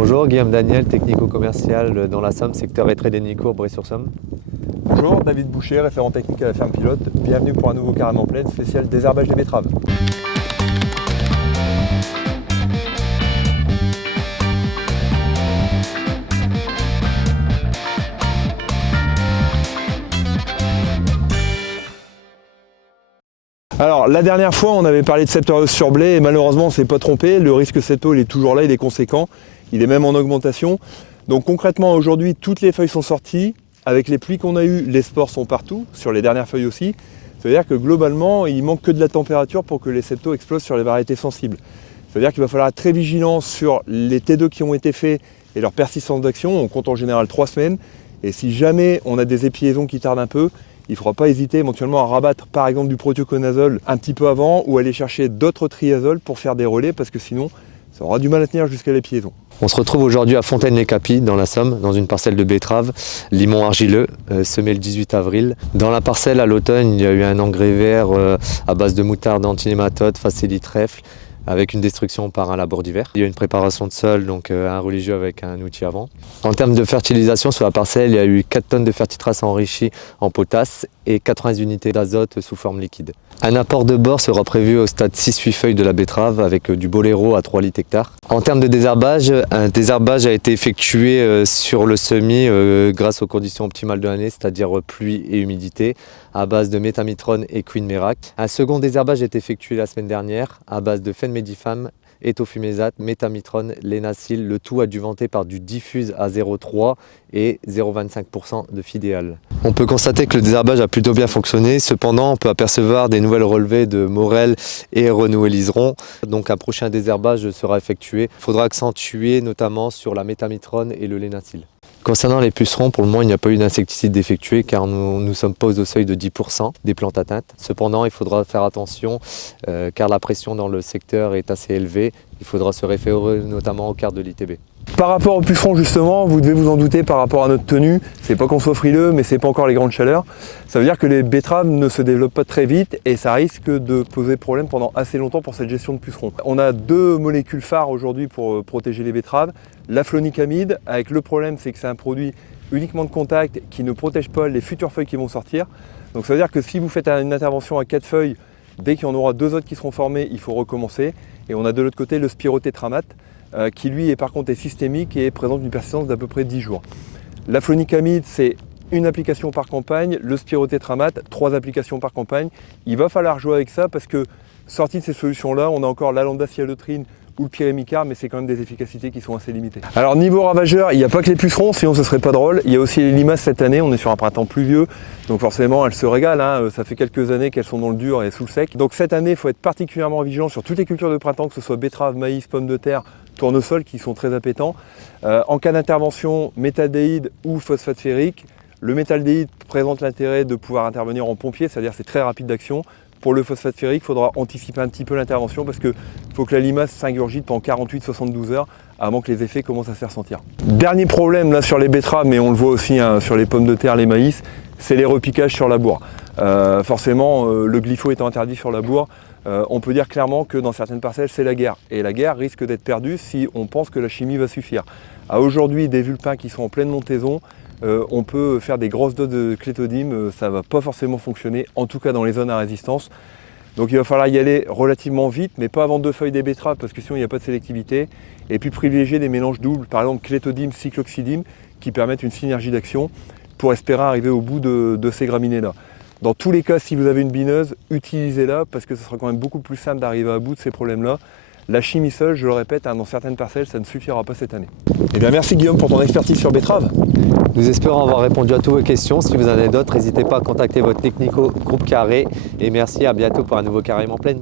Bonjour, Guillaume Daniel, technico-commercial dans la Somme, secteur Étré-Dénicourt, Bray-sur-Somme. Bonjour, David Boucher, référent technique à la ferme pilote. Bienvenue pour un nouveau carême en plaine spécial désherbage des betteraves. Alors la dernière fois on avait parlé de septoriose sur blé et malheureusement on ne s'est pas trompé, le risque septo il est toujours là, il est conséquent, il est même en augmentation. Donc concrètement aujourd'hui toutes les feuilles sont sorties, avec les pluies qu'on a eues, les spores sont partout, sur les dernières feuilles aussi. C'est-à-dire que globalement il manque que de la température pour que les septos explosent sur les variétés sensibles. C'est-à-dire qu'il va falloir être très vigilant sur les T2 qui ont été faits et leur persistance d'action, on compte en général 3 semaines. Et si jamais on a des épiaisons qui tardent un peu, il ne faudra pas hésiter éventuellement à rabattre par exemple du prothioconazole un petit peu avant ou aller chercher d'autres triazoles pour faire des relais parce que sinon ça aura du mal à tenir jusqu'à l'épiaison. On se retrouve aujourd'hui à Fontaine-les-Capis dans la Somme, dans une parcelle de betteraves, limon argileux, semé le 18 avril. Dans la parcelle à l'automne, il y a eu un engrais vert à base de moutarde, antinématode, facélie trèfle, avec une destruction par un labour d'hiver. Il y a une préparation de sol, donc un religieux avec un outil avant. En termes de fertilisation, sur la parcelle, il y a eu 4 tonnes de fertitrace enrichi en potasse et 80 unités d'azote sous forme liquide. Un apport de bord sera prévu au stade 6-8 feuilles de la betterave avec du boléro à 3 litres hectare. En termes de désherbage, un désherbage a été effectué sur le semis grâce aux conditions optimales de l'année, c'est-à-dire pluie et humidité, à base de métamitrone et Queen Merac. Un second désherbage est effectué la semaine dernière à base de Fenmedifam, étofumésate, métamitrone, lénacil, le tout adjuvanté par du diffuse à 0,3 et 0,25% de fidéal. On peut constater que le désherbage a plutôt bien fonctionné, cependant on peut apercevoir des nouvelles relevées de morel et renoué liseron. Donc un prochain désherbage sera effectué. Il faudra accentuer notamment sur la métamitrone et le lénacil. Concernant les pucerons, pour le moment, il n'y a pas eu d'insecticide effectué car nous ne sommes pas au seuil de 10% des plantes atteintes. Cependant, il faudra faire attention car la pression dans le secteur est assez élevée. Il faudra se référer notamment au quart de l'ITB. Par rapport aux pucerons justement, vous devez vous en douter par rapport à notre tenue. C'est pas qu'on soit frileux, mais c'est pas encore les grandes chaleurs. Ça veut dire que les betteraves ne se développent pas très vite et ça risque de poser problème pendant assez longtemps pour cette gestion de pucerons. On a 2 molécules phares aujourd'hui pour protéger les betteraves. La flonicamide, avec le problème c'est que c'est un produit uniquement de contact qui ne protège pas les futures feuilles qui vont sortir. Donc ça veut dire que si vous faites une intervention à 4 feuilles, dès qu'il y en aura 2 autres qui seront formées, il faut recommencer. Et on a de l'autre côté le spirotétramate qui lui par contre est systémique et présente une persistance d'à peu près 10 jours. La flonicamide c'est une application par campagne, le spirotétramate 3 applications par campagne. Il va falloir jouer avec ça parce que sorti de ces solutions là, on a encore la lambda-cyhalotrine ou le pyrémicard, mais c'est quand même des efficacités qui sont assez limitées. Alors niveau ravageurs, il n'y a pas que les pucerons, sinon ce serait pas drôle. Il y a aussi les limaces cette année, on est sur un printemps pluvieux, donc forcément elles se régalent, hein. Ça fait quelques années qu'elles sont dans le dur et sous le sec. Donc cette année, il faut être particulièrement vigilant sur toutes les cultures de printemps, que ce soit betterave, maïs, pommes de terre, tournesol, qui sont très appétants. En cas d'intervention, métaldéhyde ou phosphate ferrique, le métaldéhyde présente l'intérêt de pouvoir intervenir en pompier, c'est-à-dire c'est très rapide d'action. Pour le phosphate ferrique, il faudra anticiper un petit peu l'intervention parce qu'il faut que la limace s'ingurgite pendant 48-72 heures avant que les effets commencent à se faire sentir. Dernier problème là sur les betteraves, mais on le voit aussi hein, sur les pommes de terre, les maïs, c'est les repiquages sur labour. Forcément, le glypho étant interdit sur labour, on peut dire clairement que dans certaines parcelles, c'est la guerre. Et la guerre risque d'être perdue si on pense que la chimie va suffire. À aujourd'hui, des vulpins qui sont en pleine montaison, on peut faire des grosses doses de cléthodim, ça ne va pas forcément fonctionner, en tout cas dans les zones à résistance. Donc il va falloir y aller relativement vite, mais pas avant 2 feuilles des betteraves, parce que sinon il n'y a pas de sélectivité. Et puis privilégier des mélanges doubles, par exemple cléthodim, cycloxydim, qui permettent une synergie d'action pour espérer arriver au bout de ces graminées-là. Dans tous les cas, si vous avez une bineuse, utilisez-la, parce que ce sera quand même beaucoup plus simple d'arriver à bout de ces problèmes-là. La chimie seule, je le répète, hein, dans certaines parcelles, ça ne suffira pas cette année. Eh bien, merci Guillaume pour ton expertise sur betterave. Nous espérons avoir répondu à toutes vos questions. Si vous en avez d'autres, n'hésitez pas à contacter votre technico groupe Carré. Et merci, à bientôt pour un nouveau carême en plaine.